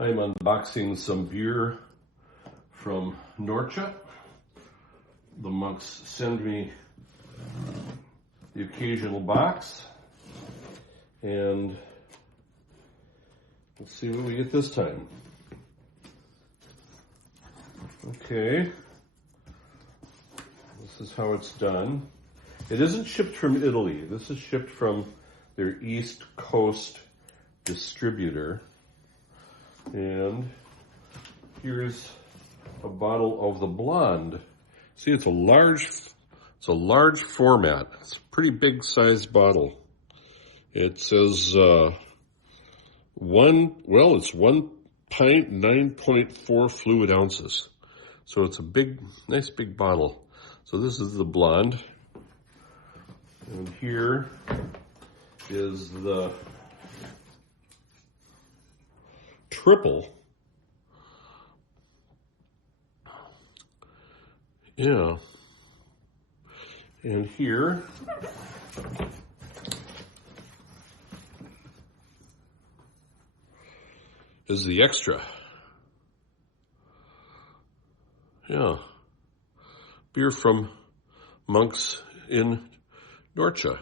I'm unboxing some beer from Norcia. The monks send me the occasional box, and let's see what we get this time. Okay, this is how it's done. It isn't shipped from Italy. This is shipped from their East Coast distributor. And here's a bottle of the blonde. See, it's a large format. It's a pretty big sized bottle. It says it's 1 pint, 9.4 fluid ounces. So it's a nice big bottle. So this is the blonde. And here is the triple. Yeah. And here is the extra. Yeah. Beer from monks in Norcia.